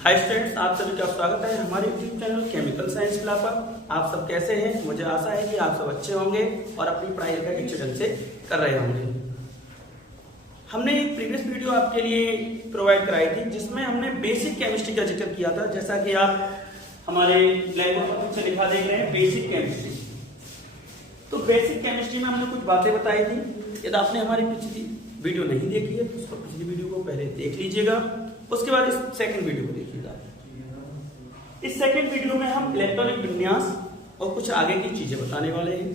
Hi students, आप सभी का स्वागत है हमारे YouTube channel chemical science class पर। आप सब कैसे हैं? मुझे आशा है कि आप सब अच्छे होंगे और अपनी पढ़ाई लिखाई अच्छे ढंग से कर रहे होंगे। हमने एक प्रीवियस वीडियो आपके लिए प्रोवाइड कराई थी जिसमें हमने बेसिक केमिस्ट्री का जिक्र किया था। जैसा कि आप हमारे ब्लैक बोर्ड पर से लिखा देख रहे हैं, बेसिक केमिस्ट्री। तो बेसिक केमिस्ट्री में हमने कुछ बातें बताई थी। यदि आपने हमारी पिछली वीडियो नहीं देखी है तो उसको पिछली वीडियो को पहले देख लीजिएगा, उसके बाद इस सेकंड वीडियो को देखिएगा। इस सेकंड वीडियो में हम इलेक्ट्रॉनिक विन्यास और कुछ आगे की चीजें बताने वाले हैं।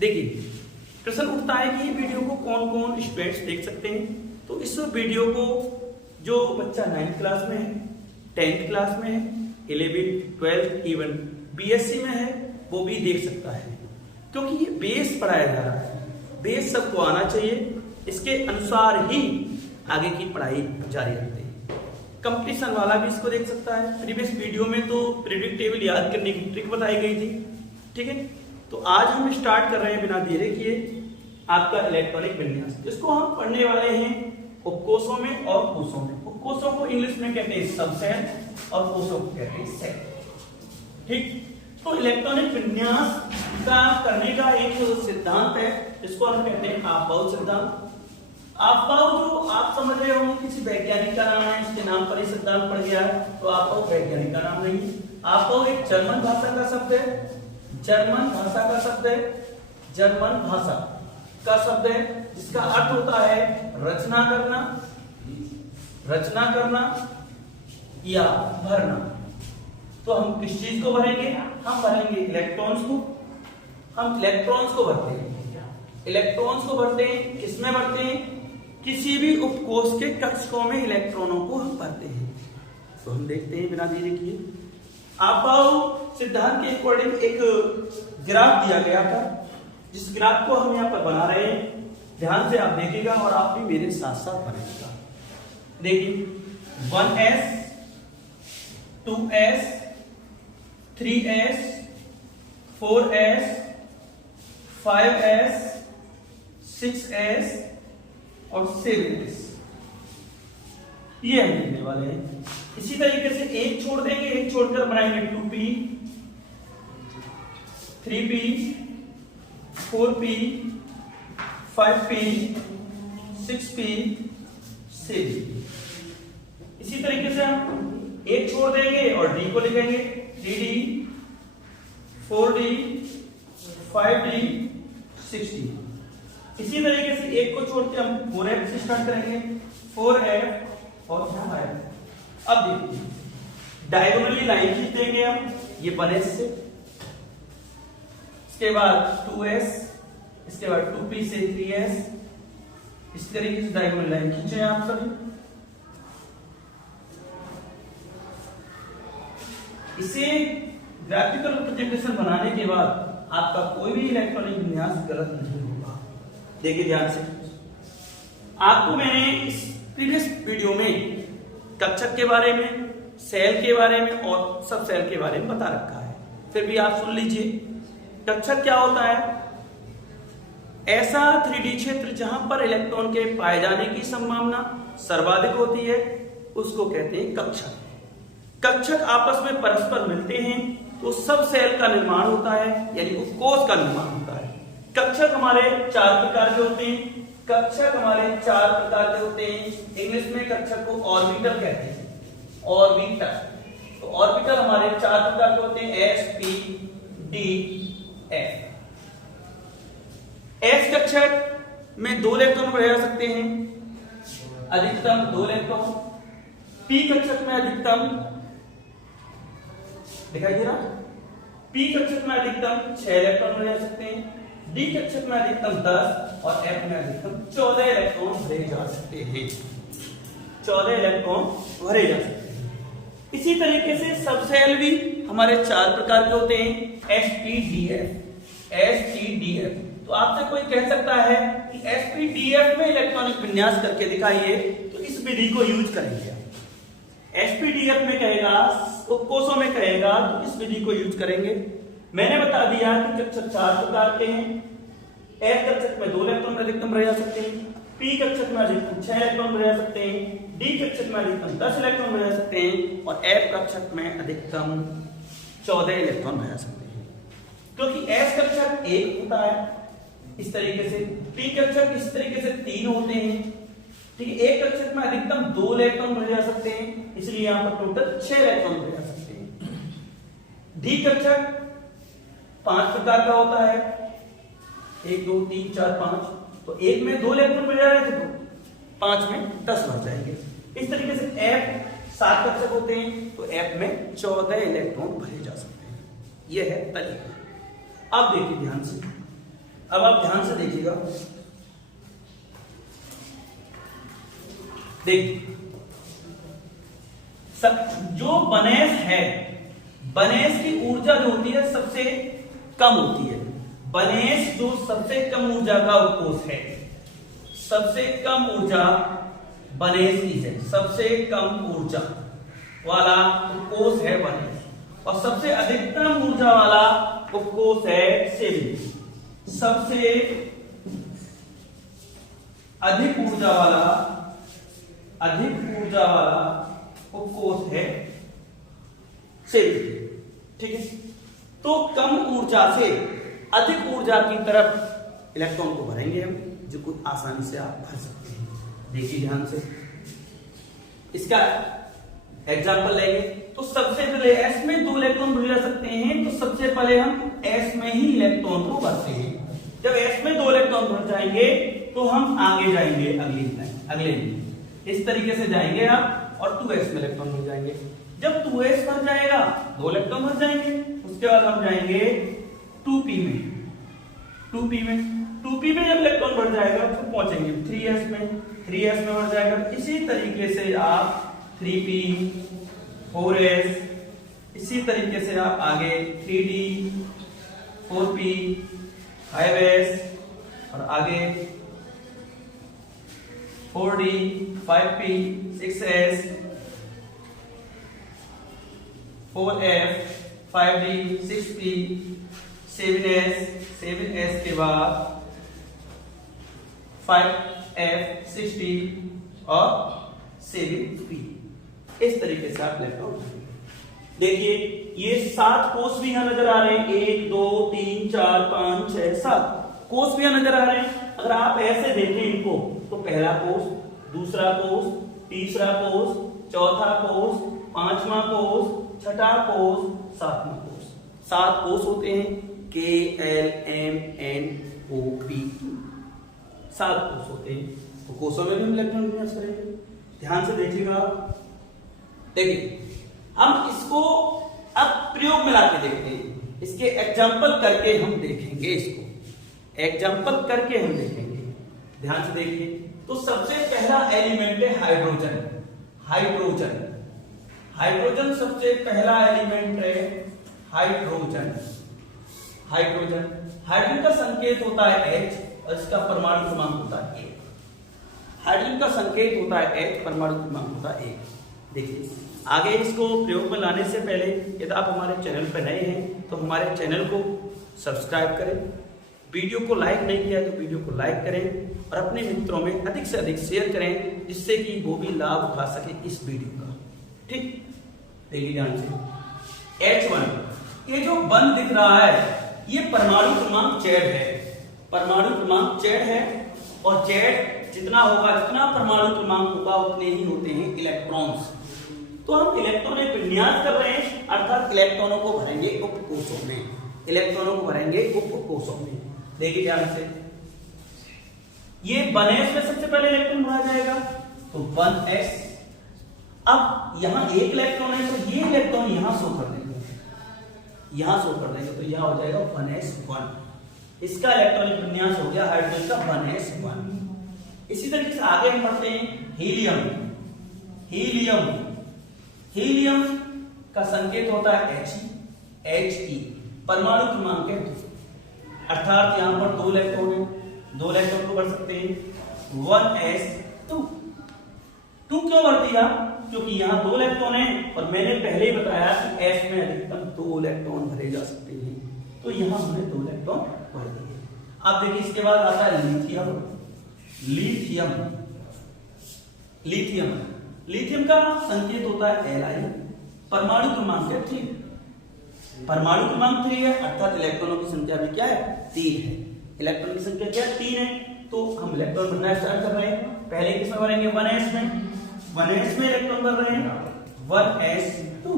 देखिए, प्रश्न उठता है कि ये वीडियो को कौन कौन स्टूडेंट्स देख सकते हैं। तो इस वीडियो को जो बच्चा 9th क्लास में है, 10th क्लास में है, 11th, 12th, इवन BSc में है, वो भी देख सकता है, क्योंकि ये बेस पढ़ाया जा रहा है। बेस सबको आना चाहिए, इसके अनुसार ही आगे की पढ़ाई जारी रखते हैं। कंपटीशन वाला भी इसको देख सकता है। प्रीवियस वीडियो में तो प्रेडिक्ट टेबल याद करने की ट्रिक बताई गई थी, ठीक है। तो आज हम स्टार्ट कर रहे हैं बिना देरी किए आपका इलेक्ट्रॉनिक विन्यास। इसको हम पढ़ने वाले हैं उपकोषों में और कोषों में। उपकोषों को इंग्लिश में कहते हैं सबसेल और कोषों को कहते हैं सेल, ठीक। तो इलेक्ट्रॉनिक विन्यास का करने का एक सिद्धांत है, जिसको हम कहते हैं आपबाउ सिद्धांत। आपबाउ जो आप समझ रहे हो किसी वैज्ञानिक का नाम है, इसके नाम पर ही सिद्धांत पड़ गया है, तो आपबाउ वैज्ञानिक का नाम नहीं है। आपबाउ एक जर्मन भाषा का शब्द है, जर्मन भाषा का शब्द है, जर्मन भाषा का शब्द है, जिसका अर्थ होता है रचना करना, रचना करना या भरना। तो हम किस चीज को भरेंगे? हम भरेंगे इलेक्ट्रॉन्स को। हम इलेक्ट्रॉन्स को भरते हैं, इलेक्ट्रॉन्स को भरते हैं। किसमें भरते हैं? किसी भी उपकोष के कक्षकों में इलेक्ट्रॉनों को हम भरते हैं। तो हम देखते हैं बिना देरी किए। आपबाउ सिद्धांत के अकॉर्डिंग एक ग्राफ दिया गया था, जिस ग्राफ को हम यहाँ पर बना रहे हैं। ध्यान से आप देखिएगा और आप भी मेरे साथ साथ बनाइएगा। देखिए, 1s, 2s, 3s, 4s, 5s, 6s और 7s, ये हम लिखने वाले हैं। इसी तरीके से एक छोड़ देंगे, एक छोड़कर बनाएंगे 2p, 3p, 4p, 5p, 6p, 7p। इसी तरीके से हम एक छोड़ देंगे और d को लिखेंगे 3d, 4d, 5d, 6d। इसी तरीके से एक को छोड़ के हम 4f से स्टार्ट करेंगे, 4f और 5f। अब देखिए, डायगोनली लाइन खींच देंगे हम, ये 1s से, इसके बाद 2s, इसके बाद 2p से 3s। इस तरीके से डायगोनली लाइन खींचे आप सभी। इसे ग्राफिकल रिप्रेजेंटेशन बनाने के बाद आपका कोई भी इलेक्ट्रॉनिक विन्यास गलत नहीं होगा। देखिए ध्यान से, आपको मैंने इस प्रीवियस वीडियो में कक्षक के बारे में, सेल के बारे में और सब सेल के बारे में बता रखा है, फिर भी आप सुन लीजिए। कक्षक क्या होता है? ऐसा 3D क्षेत्र जहां पर इलेक्ट्रॉन के पाए जाने की संभावना सर्वाधिक होती है, उसको कहते हैं कक्षक। कक्षक आपस में परस्पर मिलते हैं तो सब सेल का निर्माण होता है, यानी उपकोष का निर्माण होता है। कक्षक हमारे 4 प्रकार के होते हैं। कक्षक हमारे 4 प्रकार के होते हैं। इंग्लिश में कक्षक को ऑर्बिटल कहते हैं, ऑर्बिटल। तो ऑर्बिटल हमारे 4 प्रकार के होते हैं, s, p, d, f। s कक्षक में 2 इलेक्ट्रॉन बढ़े जा सकते हैं, अधिकतम 2 इलेक्ट्रॉन। p कक्षक में अधिकतम, दिखाई दे रहा, p कक्षक में अधिकतम 6 इलेक्ट्रॉन भरे जा सकते हैं, d कक्षक में अधिकतम 10 और f में अधिकतम 14 इलेक्ट्रॉन भरे जा सकते हैं। 14 इलेक्ट्रॉन भरे जा सकते हैं। इसी तरीके से सब सेल भी हमारे 4 प्रकार के होते हैं, sp-df, sp-df। तो आपसे कोई कह सकता है कि sp-df में इलेक्ट्रॉनिक विन्यास करके दिखाइए, तो इस विधि को यूज करेंगे। sp-df में कहेगा, उपकोषों में कहेगा, तो इस विधि को यूज करेंगे। मैंने बता दिया कि कक्षक 4 प्रकार के हैं। s कक्षक में 2 इलेक्ट्रॉन अधिकतम रह जा सकते हैं, पी कक्षक में अधिकतम 6 इलेक्ट्रॉन भरे जा सकते हैं, डी कक्षक में अधिकतम 10 इलेक्ट्रॉन भरे जा सकते हैं और एफ कक्षक में अधिकतम 14 इलेक्ट्रॉन भरे जा सकते हैं। क्योंकि एस कक्षक एक होता है इस तरीके से, पी कक्षक इस तरीके से 3 होते हैं, ठीक है। एक कक्षक में अधिकतम 2 इलेक्ट्रॉन भरे जा सकते हैं, इसलिए यहां पर टोटल 6 इलेक्ट्रॉन भरे जा सकते हैं। डी कक्षक 5 प्रकार का होता है, 1 2 3 4 5, तो एक में 2 इलेक्ट्रॉन भरे जा रहे थे तो 5 में 10 भर जाएंगे। इस तरीके से एफ 7 कक्षक होते हैं, तो एफ में 14 इलेक्ट्रॉन भरे जा सकते हैं। यह है तरीका। अब देखिए ध्यान से, अब आप ध्यान से देखिएगा, देखिए जो बनेस है, बनेस की ऊर्जा जो होती है सबसे कम होती है। बनेस जो सबसे कम ऊर्जा का उपकोष है, सबसे कम ऊर्जा बनेस की है, सबसे कम ऊर्जा वाला उपकोष है बनेस, और सबसे अधिकतम ऊर्जा वाला उपकोष है सेलिन। सबसे अधिक ऊर्जा वाला उपकोष है सेलिन, ठीक है। तो कम ऊर्जा से अधिक ऊर्जा की तरफ इलेक्ट्रॉन को भरेंगे हम, जो कुछ आसानी से आप भर सकते हैं। देखिए ध्यान से, इसका एग्जांपल लेंगे तो सबसे पहले एस में 2 इलेक्ट्रॉन भरे जा सकते हैं, तो सबसे पहले हम एस में ही इलेक्ट्रॉन को भरते हैं। जब एस में 2 इलेक्ट्रॉन भर जाएंगे तो हम आगे जाएंगे अगले इस तरीके से जाएंगे आप, और 2s में इलेक्ट्रॉन भर जाएंगे। जब 2s भर जाएगा 2 इलेक्ट्रॉन भर जाएंगे, उसके बाद हम जाएंगे 2p में 2p में जब इलेक्ट्रॉन भर जाएगा तो पहुंचेंगे 3s में भर जाएगा। इसी तरीके से आप 3p 4s, इसी तरीके से आप आगे 3d 4p 5s और आगे 4d 5p 6s 4f 5d 6p 7s के बाद 5f 6d और 7p। इस तरीके से आप इलेक्ट्रॉन, देखिए ये 7 कोष भी यहां नजर आ रहे हैं, 1 2 3 4 5 6 7 कोष भी यहां नजर आ रहे हैं। अगर आप ऐसे देखें इनको तो पहला कोष, दूसरा कोष, तीसरा कोष, चौथा कोष, पांचवा कोष, छठा कोष, सातवां कोष। 7 कोष होते हैं, KLMNOP 7 कोष होते हैं। तो कोषों में भी हम इलेक्ट्रॉन विन्यास करेंगे। ध्यान से देखिएगा, देखिए हम इसको अब प्रयोग में लाके देखते हैं, इसके एग्जाम्पल करके हम देखेंगे, इसको एग्जाम्पल करके हम देखेंगे। ध्यान से देखिए, तो सबसे पहला एलिमेंट है हाइड्रोजन सबसे पहला एलिमेंट है हाइड्रोजन का संकेत होता है H और इसका परमाणु क्रमांक होता है 1। हाइड्रोजन का संकेत होता है H, परमाणु क्रमांक होता है 1। देखिए आगे इसको प्रयोग में लाने से पहले यदि आप हमारे चैनल पर नए हैं तो हमारे चैनल को सब्सक्राइब करें, वीडियो को लाइक नहीं किया तो वीडियो को लाइक करें और अपने मित्रों में अधिक से अधिक शेयर करें, जिससे कि वो भी लाभ उठा सके इस वीडियो का। ठीक, देखिए ध्यान से, H1 ये जो बंद दिख रहा है ये परमाणु क्रमांक Z है, और Z जितना होगा, जितना परमाणु क्रमांक होगा उतने ही होते हैं इलेक्ट्रॉन्स। तो हम इलेक्ट्रॉन विन्यास कर रहे हैं, अर्थात इलेक्ट्रॉनों को भरेंगे उपकोषों में। देखिए ध्यान से, ये 1s में सबसे पहले इलेक्ट्रॉन भरा जाएगा, तो 1s। अब यहां एक इलेक्ट्रॉन है तो ये इलेक्ट्रॉन यहां शो कर देंगे, तो यहां हो जाएगा 1s1। इसका इलेक्ट्रॉनिक विन्यास हो गया हाइड्रोजन का 1s1। इसी तरीके से आगे हम पढ़ते हैं हीलियम का संकेत होता है He, परमाणु क्रमांक है 2, अर्थात यहां पर 2 इलेक्ट्रॉन है, 2 इलेक्ट्रॉन को भर सकते हैं 1s2। 2 क्यों भर दिया? क्योंकि यहां 2 इलेक्ट्रॉन है और मैंने पहले ही बताया कि s में अधिकतम 2 इलेक्ट्रॉन भरे जा सकते हैं, तो यहां हमने 2 इलेक्ट्रॉन भर दिए। अब देखिए इसके बाद आता है लिथियम। लिथियम लिथियम का संकेत होता है Li, परमाणु क्रमांक है 3। परमाणु क्रमांक 3 है, अर्थात इलेक्ट्रॉनों की संख्या भी क्या है 3 है। इलेक्ट्रॉन की संख्या क्या है 3 है। तो हम इलेक्ट्रॉन भरना स्टार्ट कर रहे हैं। पहले किसमें भरेंगे 1s में। 1s में इलेक्ट्रॉन भर रहे हैं 1s2।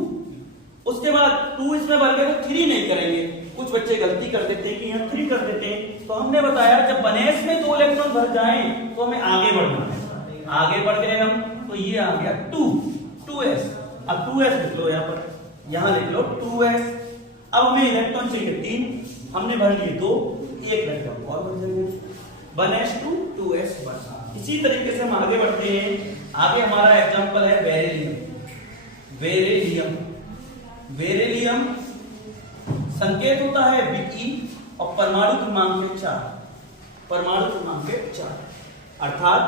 उसके बाद 2 इसमें भर गए तो 3 नहीं करेंगे। कुछ बच्चे गलती कर देते हैं कि यहाँ 3 कर देते हैं। तो हमने बताया जब 1s में 2 इलेक्ट्रॉन भर जाएं तो हमें आगे बढ़ना है। आगे बढ़ गए हम, तो ये आ गया 2s। अब 2s लिख लो, यहाँ पर यहाँ लिख लो 2s। अब हमें इलेक्ट्रॉन चाहिए 3, हमने भर लिए 2, एक इलेक्ट्रॉन और भर जाएंगे 1s2 2s1। इसी तरीके से हम आगे बढ़ते हैं। आगे हमारा एग्जांपल है बेरिलियम। बेरिलियम बेरिलियम संकेत होता है Be और परमाणु क्रमांक है 4। परमाणु क्रमांक है 4, अर्थात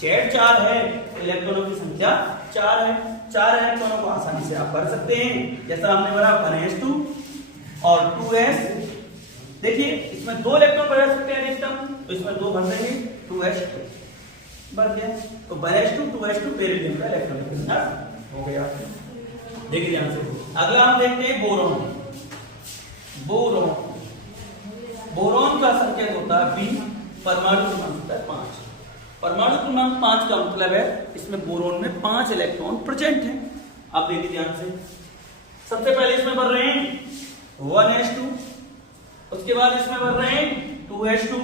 Z4 है, इलेक्ट्रॉनों की संख्या 4 है। 4 इलेक्ट्रॉनों को आसानी से आप भर सकते हैं, जैसा हमने भरा 1s2 और 2s। देखिए इसमें 2 इलेक्ट्रॉन भर सकते हैं अधिकतम, तो इसमें 2 भर देंगे 2s2 भर गया। तो 1s2 2s2 बेरिलियम का इलेक्ट्रॉन हो गया। देखिए ध्यान से, अगला हम देखते हैं बोरॉन। बोरॉन बोरॉन का संकेत होता है B, परमाणु क्रमांक होता है 5। परमाणु क्रमांक 5 का मतलब है इसमें बोरॉन में 5 इलेक्ट्रॉन प्रेजेंट हैं। आप देखिए ध्यान से, सबसे पहले इसमें भर रहे हैं 1s2, उसके बाद इसमें भर रहे हैं 2s2।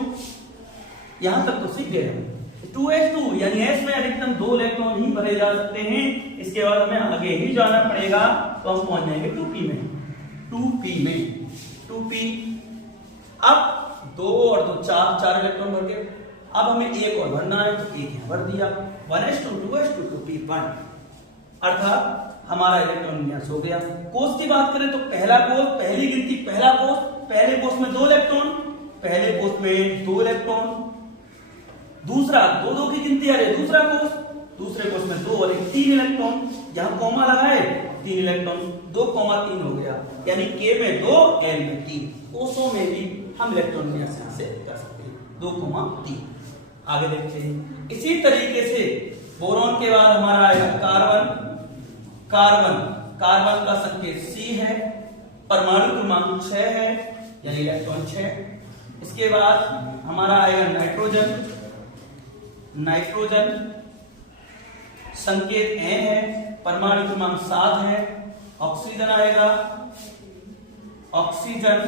यहां तक तो सीख गए हम। 2s2 यानी s में अधिकतम 2 इलेक्ट्रॉन ही भरे जा सकते हैं। इसके बाद हमें आगे ही जाना पड़ेगा, तो हम पहुंच जाएंगे 2p में। 2p में 2p। अब 2 और 2 4 इलेक्ट्रॉन भर के, अब हमें एक और भरना है, तो एक यहां भर दिया 1s2 2s2 2p1, अर्थात हमारा इलेक्ट्रॉन विन्यास हो गया। कोष की बात करें तो पहला कोष, पहली गिनती पहला कोष, पहले कोष में 2 इलेक्ट्रॉन, पहले कोष में 2 इलेक्ट्रॉन। दूसरा 2 की गिनती आ रही, दूसरा कोष, दूसरे कोष में 2 और 1 3 इलेक्ट्रॉन। यहां कॉमा लगा है 3 इलेक्ट्रॉन, 2, 3 हो गया, यानी K में 2 L में 3। कोषों में भी हम इलेक्ट्रॉन विन्यास यहां से कर सकते हैं 2, 3। आगे देखते हैं। इसी तरीके से बोरॉन के बाद हमारा आएगा कार्बन। कार्बन कार्बन का संकेत C है, परमाणु क्रमांक 6 है, यानी इलेक्ट्रॉन 6। इसके बाद हमारा आएगा नाइट्रोजन। नाइट्रोजन संकेत N है, परमाणु क्रमांक 7 है। ऑक्सीजन आएगा, ऑक्सीजन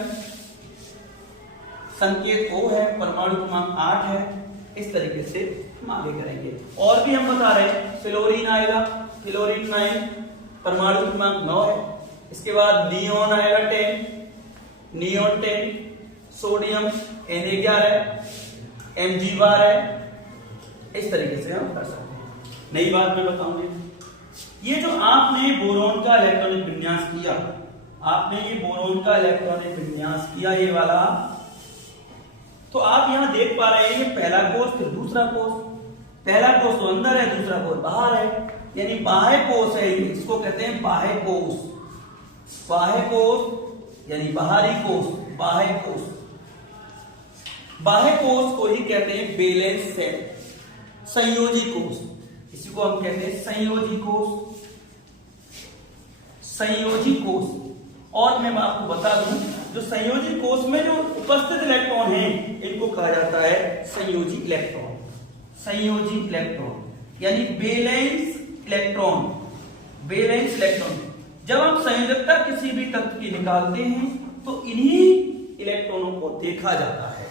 संकेत O है, परमाणु क्रमांक 8 है। इस तरीके से हम आगे करेंगे। और भी हम बता रहे हैं, फ्लोरीन आएगा, फ्लोरीन 9, परमाणु क्रमांक 9 है। इसके बाद नियोन आएगा 10, नियोन 10। सोडियम Na11, Mg12 है। इस तरीके से हम कर सकते हैं। नई बात मैं बताऊंगी, ये जो आपने बोरॉन का इलेक्ट्रॉनिक विन्यास किया, आपने ये बोरॉन का इलेक्ट्रॉनिक विन्यास किया, ये वाला, तो आप यहां देख पा रहे हैं ये पहला कोष फिर दूसरा कोष। पहला कोष तो अंदर है, दूसरा कोष बाहर है, यानी बाह्य कोष है। इसको कहते हैं बाह्य कोष। बाह्य कोष यानी बाहरी कोष, बाह्य कोष। बाह्य कोष को ही कहते हैं बैलेंस सेल, संयोजी कोष। इसी को हम कहते हैं संयोजी कोष, संयोजी कोष। और मैं आपको बता दूं, जो संयोजी कोष में जो उपस्थित इलेक्ट्रॉन हैं, इनको कहा जाता है संयोजी इलेक्ट्रॉन। संयोजी इलेक्ट्रॉन यानी बैलेंस इलेक्ट्रॉन, बैलेंस इलेक्ट्रॉन। जब हम संयोजकता किसी भी तत्व की निकालते हैं, तो इन्हीं इलेक्ट्रॉनों को देखा जाता है,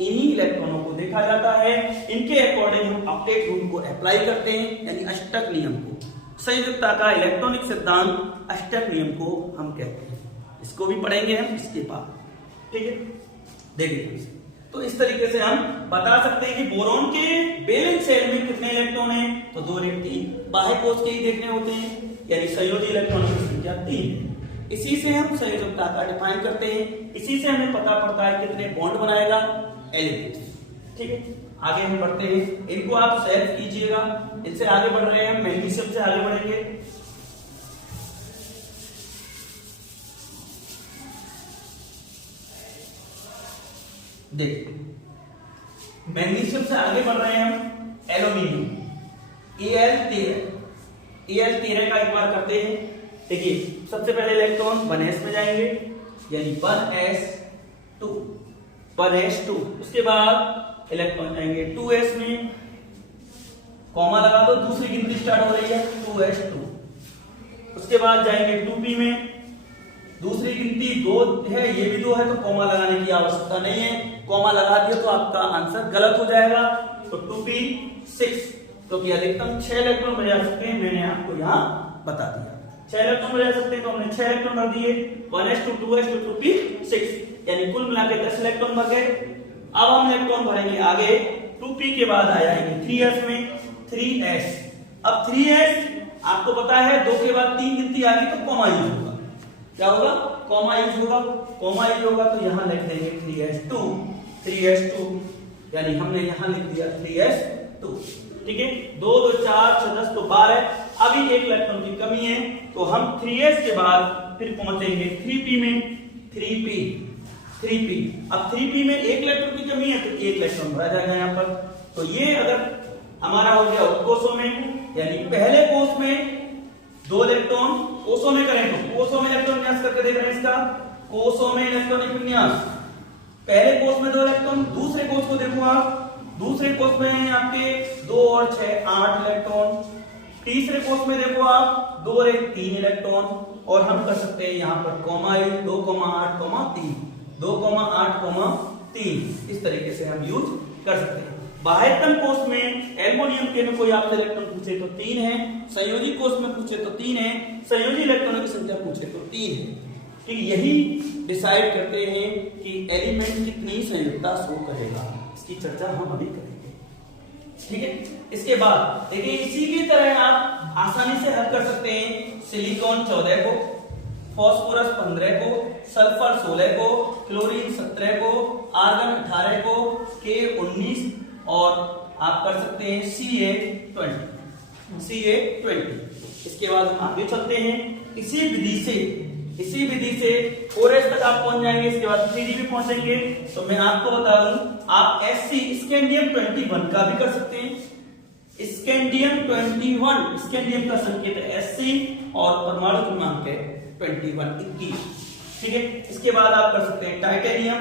इन्हीं इलेक्ट्रॉनों को देखा जाता है। इनके अकॉर्डिंग हम अपडेट रूल को अप्लाई करते हैं, यानी अष्टक नियम को। संयोजकता का इलेक्ट्रॉनिक सिद्धांत अष्टक नियम को हम कहते हैं। इसको भी पढ़ेंगे हम इसके बाद, ठीक है। देखिए, तो इस तरीके से हम बता सकते हैं कि बोरॉन के वैलेंस शेल में कितने इलेक्ट्रॉन हैं, तो 2 और 1 3। बाह्य कोष के ही देखने होते हैं, यानी संयोजी इलेक्ट्रॉनों की संख्या 3 है। इसी से हम संयोजकता का डिफाइन करते हैं, इसी से हमें पता पड़ता है कितने बॉन्ड बनाएगा एलिमेंट, ठीक है। आगे हम बढ़ते हैं, इनको आप सेव कीजिएगा। इनसे आगे बढ़ रहे हैं, मैग्नीशियम से आगे बढ़ेंगे। देखिए मैग्नीशियम से आगे बढ़ रहे हैं हम एल्यूमिनियम, Al13 का एक बार करते हैं। देखिए सबसे पहले इलेक्ट्रॉन 1s में जाएंगे, यानी 1s2, उसके बाद इलेक्ट्रॉन जाएंगे 2s में, कॉमा लगा दो, दूसरी गिनती स्टार्ट हो रही है 2s2, उसके बाद जाएंगे 2p में, दूसरी गिनती 2 है, ये भी 2 है तो कॉमा लगाने की आवश्यकता नहीं है, कॉमा लगा दिया तो आपका आंसर गलत हो जाएगा। तो 2p6, क्योंकि अधिकतम 6 इलेक्ट्रॉन बजा सकते हैं, मैंने आपको यहाँ बता दिया 6 इलेक्ट्रॉन बजा सकते हैं, तो हमने 6 इलेक्ट्रॉन भर दिए, 1s2 2s2 2p6, यानी कुल मिलाकर 10 इलेक्ट्रॉन भर गए। अब हम इलेक्ट्रॉन भरेंगे आगे 2p के बाद आ जाएंगे 3s में, 3s। अब 3s आपको पता है 2 के बाद 3 गिनती आ गई तो कॉमा यूज होगा, क्या होगा, कॉमा यूज होगा, कॉमा यूज होगा तो यहां लिख देंगे 3s2, यानी हमने यहां लिख दिया 3s2, ठीक है। 2 2 4 6 10 तो 12, अभी एक इलेक्ट्रॉन की कमी है, तो हम 3s के बाद फिर पहुंचेंगे 3p में, 3p। अब 3p में एक इलेक्ट्रॉन की कमी है तो एक इलेक्ट्रॉन भरा जाएगा यहाँ पर। तो ये अगर हमारा हो गया कोषों में, यानी पहले कोष में 2 इलेक्ट्रॉन, कोषों में करें तो कोषों में इलेक्ट्रॉन विन्यास करके देख रहे हैं इसका, कोषों में इलेक्ट्रॉनिक विन्यास, पहले कोष में 2 इलेक्ट्रॉन, दूसरे कोष को देखो आप, दूसरे कोष में है आपके 2 और 6 8 इलेक्ट्रॉन, तीसरे कोष में देखो आप 2 और 1 3 इलेक्ट्रॉन, और हम कर सकते हैं यहाँ पर कॉमा 2,8,3, 2,8,3, इस तरीके से हम यूज कर सकते हैं। बाह्यतम कोष में एल्युमिनियम के में कोई आपसे इलेक्ट्रॉन पूछे तो 3 है, संयोजी कोष में पूछे तो 3 है, संयोजी इलेक्ट्रॉनों की संख्या पूछे तो 3 है। ठीक, यही डिसाइड करते हैं कि एलिमेंट कितनी संयुक्ता शो करेगा, इसकी चर्चा हम अभी करेंगे, ठीक है। इसके बाद देखिए इसी की तरह आप आसानी से हल कर सकते हैं सिलिकॉन 14 को, फास्फोरस 15 को, सल्फर 16 को, क्लोरीन 17 को, आर्गन 18 को, के 19, और आप कर सकते हैं Ca20। इसके बाद हम आगे चलते हैं, इसी विधि से 4s तक आप पहुंच जाएंगे, इसके बाद 3d भी पहुंचेंगे। तो मैं आपको बता दूं, आप Sc स्कैंडियम 21 का भी कर सकते हैं, स्कैंडियम 21, स्कैंडियम का संकेत है Sc और परमाणु क्रमांक है 21, ठीक है। इसके बाद आप कर सकते हैं टाइटेनियम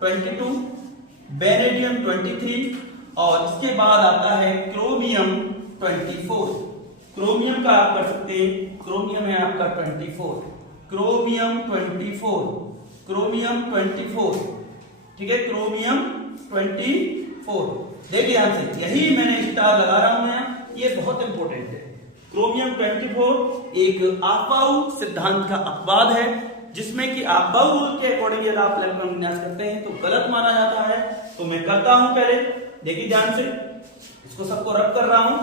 22, वेनेडियम 23, और इसके बाद आता है क्रोमियम 24। क्रोमियम का आप कर सकते हैं, क्रोमियम है आपका 24, क्रोमियम 24, ठीक है, क्रोमियम 24। देखिए ध्यान से, यही मैंने स्टार लगा रहा हूं मैं, ये बहुत इंपॉर्टेंट है। क्रोमियम 24 एक आफबाऊ सिद्धांत का अपवाद है, जिसमें कि आफबाऊ रूल के अकॉर्डिंग यदि आप इलेक्ट्रॉन विन्यास करते हैं तो गलत माना जाता है। तो मैं करता हूं, पहले देखिए ध्यान से, इसको सबको रब कर रहा हूं।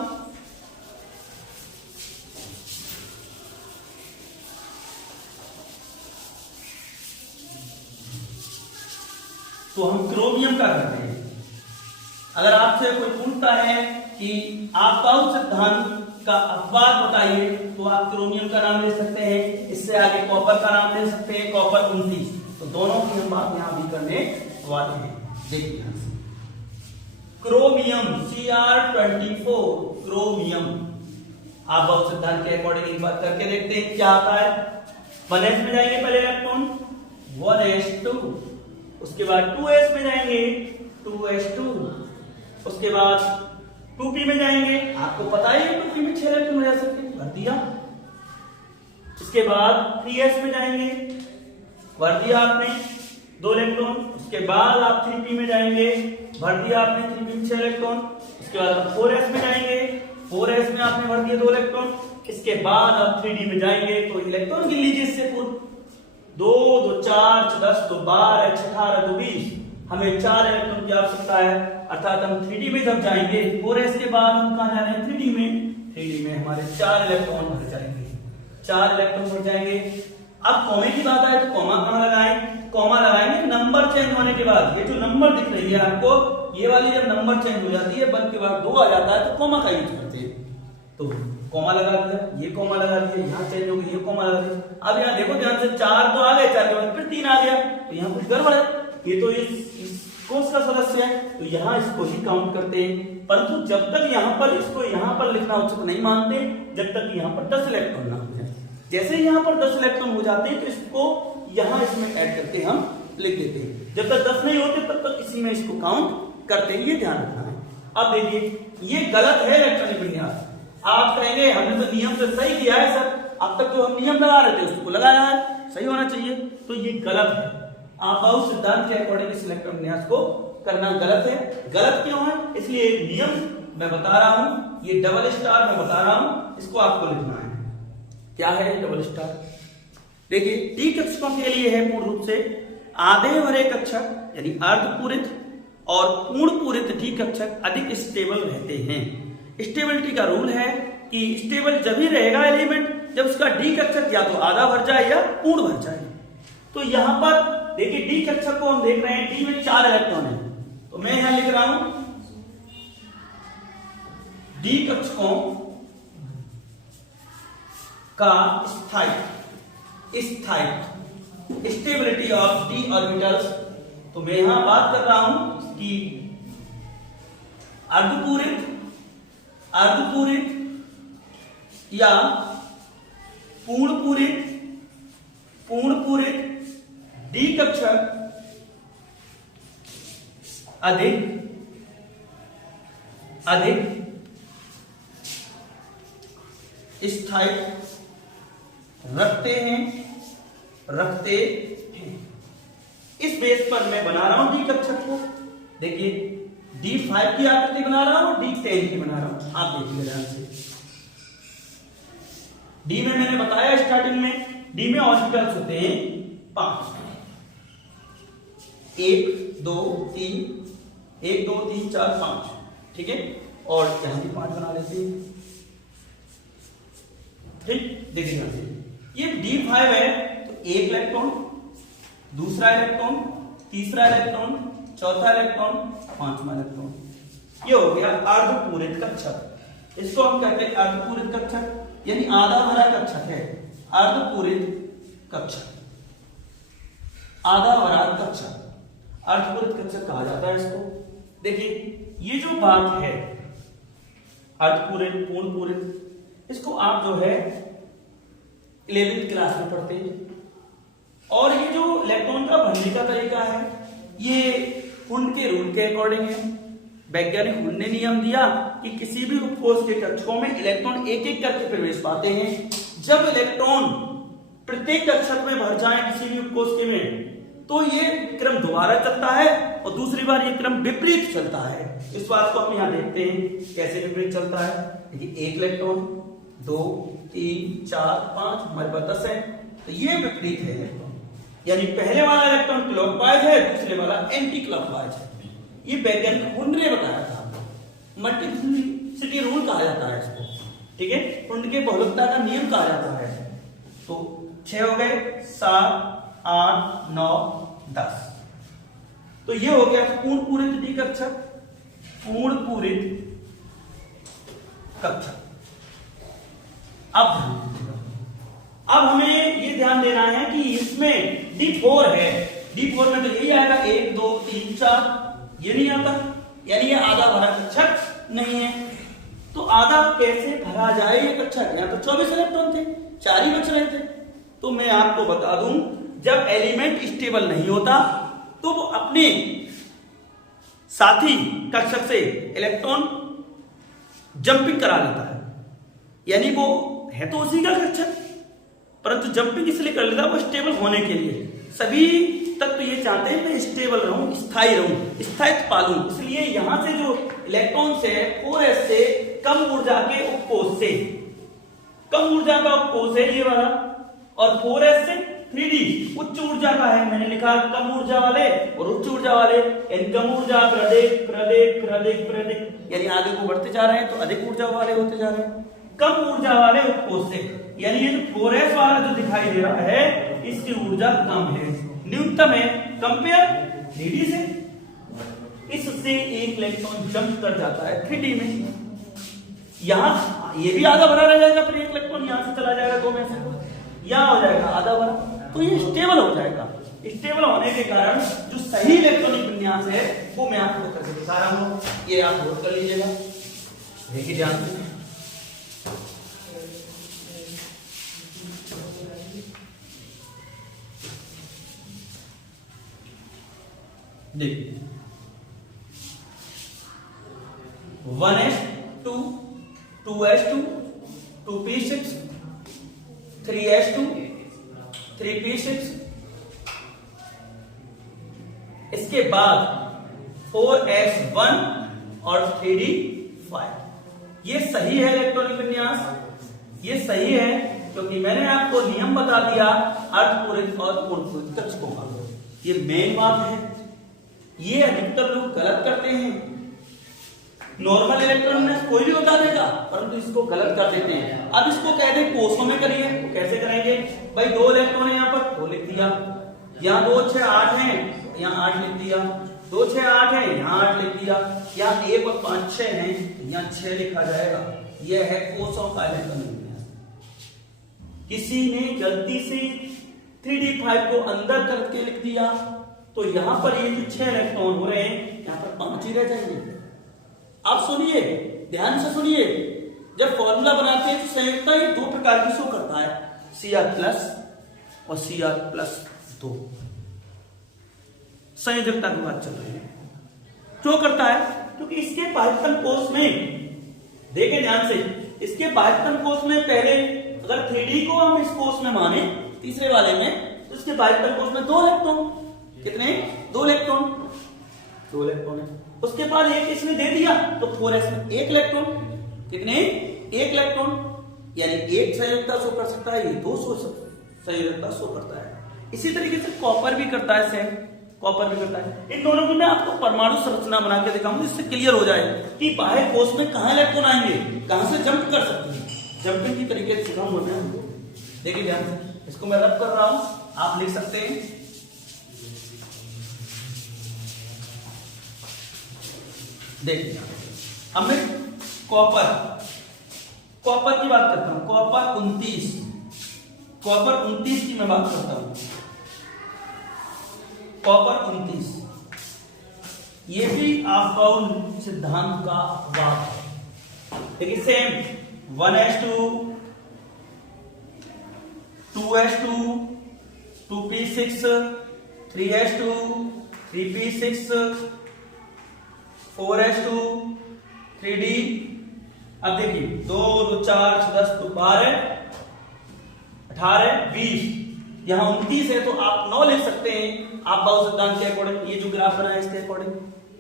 तो हम क्रोमियम का करते हैं। अगर आपसे कोई पूछता है कि आफबाऊ सिद्धांत का अपवाद बताइए, तो आप क्रोमियम का नाम ले सकते हैं, इससे आगे कॉपर का नाम ले सकते हैं, कॉपर 29। तो दोनों की हम बात यहां भी करने वाले हैं। देखिए क्रोमियम Cr24, क्रोमियम आफबाऊ सिद्धांत के अकॉर्डिंग एक बात करके देखते हैं क्या आता है। 1s में जाएंगे पहले इलेक्ट्रॉन 1s2, उसके बाद 2s में जाएंगे 2s2, उसके बाद 2p में जाएंगे, आपको पता ही है 2p में 6 इलेक्ट्रॉन जा सकते हैं, भर दिया। इसके बाद 3s में जाएंगे, भर दिया आपने 2 इलेक्ट्रॉन। उसके बाद आप 3p में जाएंगे, भर दिया आपने 3p में 6 इलेक्ट्रॉन। उसके बाद आप 4s में जाएंगे, 4s में आपने भर दिया 2 इलेक्ट्रॉन। इसके बाद आप 3d में जाएंगे, तो इलेक्ट्रॉन गिन लीजिए इससे पूर्व, 2 2 4 6 10 तो 12 6 18 तो 20, हमें 4 इलेक्ट्रॉन की आवश्यकता है, अर्थात हम 3d में जब जाएंगे 4s के बाद हम कहां जा रहे हैं 3d में, 3d में हमारे 4 इलेक्ट्रॉन भर जाएंगे, 4 इलेक्ट्रॉन भर जाएंगे। अब कॉमे की बात आए तो कॉमा कहां लगाएं, कॉमा लगाएंगे नंबर चेंज होने के बाद। ये जो नंबर दिख रही है आपको, ये वाली जब नंबर चेंज हो जाती है 1 के बाद 2 आ जाता है तो कॉमा का यूज करते हैं। तो कॉमा लगा दिया, ये कॉमा लगा दिया, यहाँ चेंज हो गई, ये कॉमा लगा दिया। अब यहाँ देखो ध्यान से, 4 तो आ गए, 4 के बाद फिर 3 आ गया, तो यहाँ कुछ गड़बड़ है। ये तो इसको ठोस का सदस्य है तो यहाँ इसको ही काउंट करते हैं, परंतु जब तक यहाँ पर इसको यहाँ पर लिखना उचित नहीं मानते जब तक यहाँ पर 10 इलेक्ट्रॉन ना हो जाए। जैसे यहाँ पर 10 इलेक्ट्रॉन हो जाते हैं तो इसको यहाँ इसमें ऐड करके हम लिख देते हैं। जब तक 10 नहीं होते तब तक इसी में इसको काउंट करते हैं, ये ध्यान रखना है। अब देखिए ये गलत है इलेक्ट्रॉनिक विन्यास। आप कहेंगे हमने तो नियम से सही किया है सर, अब तक जो हम नियम लगा रहे थे उसको लगाया है, सही होना चाहिए, तो ये गलत है। आबाऊ सिद्धांत के अकॉर्डिंग इस इलेक्ट्रॉन विन्यास को करना गलत है। गलत क्यों है? इसलिए एक नियम मैं बता रहा हूं, ये डबल स्टार मैं बता रहा हूं, इसको आपको लिखना है। क्या है डबल स्टार? देखिए डी कक्षकों के लिए है पूर्ण रूप से आधे भरे कक्षक यानी अर्धपूरित और पूर्ण पूरित डी कक्षक अधिक स्टेबल रहते हैं। स्टेबिलिटी का रूल है कि स्टेबल जब ही रहेगा एलिमेंट जब उसका डी कक्षक या तो आधा भर जाए या पूर्ण भर जाए। तो यहां पर देखिए डी कक्षक को हम देख रहे हैं, डी में 4 इलेक्ट्रॉन है, तो मैं यहां लिख रहा हूं डी कक्षकों का स्टेबिलिटी ऑफ डी ऑर्बिटल्स। तो मैं यहां बात कर रहा हूं कि अर्धपूरित या पूर्ण पूरित डी कक्षक अधिक स्थायी रखते हैं। इस बेस पर मैं बना रहा हूं डी कक्षक को। देखिए D5 की आकृति बना रहा हूं, D10 की बना रहा हूं, आप देखिए ध्यान से। डी में मैंने बताया स्टार्टिंग में, डी में ऑर्बिटल्स होते हैं 5, 1 2 3 4 5, ठीक है, और यहां भी 5 बना लेते हैं। ठीक, देखिए ये D5 है तो 1 इलेक्ट्रॉन, दूसरा इलेक्ट्रॉन, तीसरा इलेक्ट्रॉन, चौथा इलेक्ट्रॉन, 5वां इलेक्ट्रॉन, ये हो गया अर्धपूरित कक्षक। इसको हम कहते हैं अर्धपूरित कक्षक, यानी आधा भरा कक्षक है। अर्धपूरित कक्षक, आधा भरा कक्षक, अर्धपूरित कक्षक कहा जाता है इसको। देखिए ये जो बात है अर्धपूरित पूर्ण पूरित, इसको आप जो है 11वीं क्लास में पढ़ते हैं। और ये जो इलेक्ट्रॉन का भरने का तरीका है ये हुंड के रूल के अकॉर्डिंग है। वैज्ञानिक हुंड ने नियम दिया कि किसी भी उपकोष के कक्षकों में इलेक्ट्रॉन एक एक करके प्रवेश पाते हैं। जब इलेक्ट्रॉन प्रत्येक कक्षक में भर जाए किसी भी उपकोष के में, तो ये क्रम दोबारा चलता है और दूसरी बार ये क्रम विपरीत चलता है। इस बात को हम यहां देखते हैं कैसे विपरीत चलता है। देखिए 1 इलेक्ट्रॉन, 2 3 4 5, हमारे पास 10 है, तो ये विपरीत है इलेक्ट्रॉन, यानी पहले वाला इलेक्ट्रॉन क्लॉकवाइज है, दूसरे वाला एंटी क्लॉकवाइज है। ये वैज्ञानिक हुंड ने बताया था, मल्टीप्लिसिटी रूल कहा जाता है इसको, ठीक है, हुंड के बहुलकता का नियम कहा जाता है। तो 6 हो गए, 7 8 9 10, तो ये हो गया पूर्ण पूरित डी कक्षक, पूर्ण पूरित कक्षक। अब हमें ये ध्यान देना है कि इसमें D4 है, D4 में तो यही आएगा 1 2 3 4, ये नहीं आता, यानी ये आधा भरा कक्षक नहीं है। तो आधा कैसे भरा जाए ये कक्षक? यहाँ तो 24 इलेक्ट्रॉन थे, 4 ही बच रहे थे। तो मैं आपको बता दूं, जब एलिमेंट स्टेबल नहीं होता तो वो अपने साथी कक्षक से इलेक्ट्रॉन जंपिंग करा लेता है, यानी वो है तो उसी का कक्षक, परंतु जंपिंग इसलिए कर लेता है वो स्टेबल होने के लिए। सभी तत्व ये चाहते हैं मैं स्टेबल रहूं, स्थायी रहूं, स्थायित्व पालूं, इसलिए यहां से जो इलेक्ट्रॉन से 4s से कम ऊर्जा के उपकोष से, कम ऊर्जा का उपकोष है ये वाला, और 4s से 3d उच्च ऊर्जा का है, मैंने लिखा कम ऊर्जा वाले और उच्च ऊर्जा वाले। कम ऊर्जा प्रदिक यानी आगे को बढ़ते जा रहे हैं तो अधिक ऊर्जा वाले होते जा रहे हैं। कम ऊर्जा वाले उपकोष से, यानी ये जो 4s वाला जो दिखाई दे रहा है इसकी ऊर्जा कम है, न्यूनतम है, कंपेयर 3d से। इससे एक इलेक्ट्रॉन जंप कर जाता है 3d में। यहां ये भी आधा भरा रह जाएगा, फिर एक इलेक्ट्रॉन यहां से चला जाएगा 2 में से, यहां हो जाएगा आधा भरा, तो ये स्टेबल हो जाएगा। स्टेबल होने के कारण जो सही इलेक्ट्रॉनिक विन्यास है वो मैं आपको करके दिखा रहा हूं। ये आप नोट कर लीजिएगा, देखिए ध्यान से। देखिए 1s2 2s2 2p6 3s2 3p6, इसके बाद 4s1 और 3d5। ये सही है इलेक्ट्रॉनिक विन्यास, ये सही है क्योंकि मैंने आपको नियम बता दिया अर्धपूरित और पूर्णपूरित कक्षकों का। ये मेन बात है, ये अधिकतर लोग गलत करते हैं। नॉर्मल इलेक्ट्रॉन में कोई भी बता देगा, परंतु इसको गलत कर देते हैं। अब इसको कह दे कोषों में करिए, तो कैसे करेंगे भाई? 2 इलेक्ट्रॉन है यहाँ पर, 2 लिख दिया। यहाँ 2 6 8 है, यहाँ 8 लिख दिया। 2 6 8 है, यहाँ 8 लिख दिया। यहाँ 1 और 5 6 है, यहाँ 6 लिखा जाएगा। यह है कोषों का इलेक्ट्रॉनिक विन्यास। किसी ने गलती से 3d5 को अंदर करके लिख दिया तो यहाँ पर ये जो 6 इलेक्ट्रॉन हो रहे हैं, यहाँ पर 5 ही रह जाएंगे। आप सुनिए, ध्यान से सुनिए, जब फॉर्मूला बनाते हैं तो संयुक्ता ये 2 प्रकार की शो करता है, Cr+ और Cr+2। संयोजकता की बात चल रही है, क्यों करता है? क्योंकि इसके बाह्यतम कोष में, देखें ध्यान से, इसके बाह्यतम कोष में पहले अगर 3d को हम इस कोष में माने, तीसरे वाले में, तो इसके बाह्यतम कोष में 2 इलेक्ट्रॉन। कितने? 2 इलेक्ट्रॉन, 2 इलेक्ट्रॉन है। उसके बाद एक इसने दे दिया तो 4s में 1 इलेक्ट्रॉन। कितने? 1 इलेक्ट्रॉन, यानी 1 संयोजकता शो कर सकता है, ये 2 संयोजकता शो करता है। इसी तरीके से कॉपर भी करता है, सेम कॉपर भी करता है। इन दोनों की मैं आपको परमाणु संरचना बना के दिखाऊंगा, जिससे क्लियर हो जाए कि बाह्य कोष में कहां इलेक्ट्रॉन आएंगे, कहां से जंप कर सकते हैं। जंपिंग की तरीके से सिखाऊंगा मैं आपको, देखिए ध्यान से। इसको मैं रब कर रहा हूं, आप लिख सकते हैं। देखिए अब मैं कॉपर की बात करता हूं। कॉपर 29 की मैं बात करता हूं। कॉपर 29, ये भी आपबाउंड सिद्धांत का अपवाद है। देखिए same 1s2 2s2 2p6 3s2 3p6 4s2 3d। अब देखिए 2 2 4 6 10 तो 12 18 20, यहां 29 है तो आप 9 लिख सकते हैं। आप बाउ सिद्धांत के अकॉर्डिंग, ये जो ग्राफ बना है इसके अकॉर्डिंग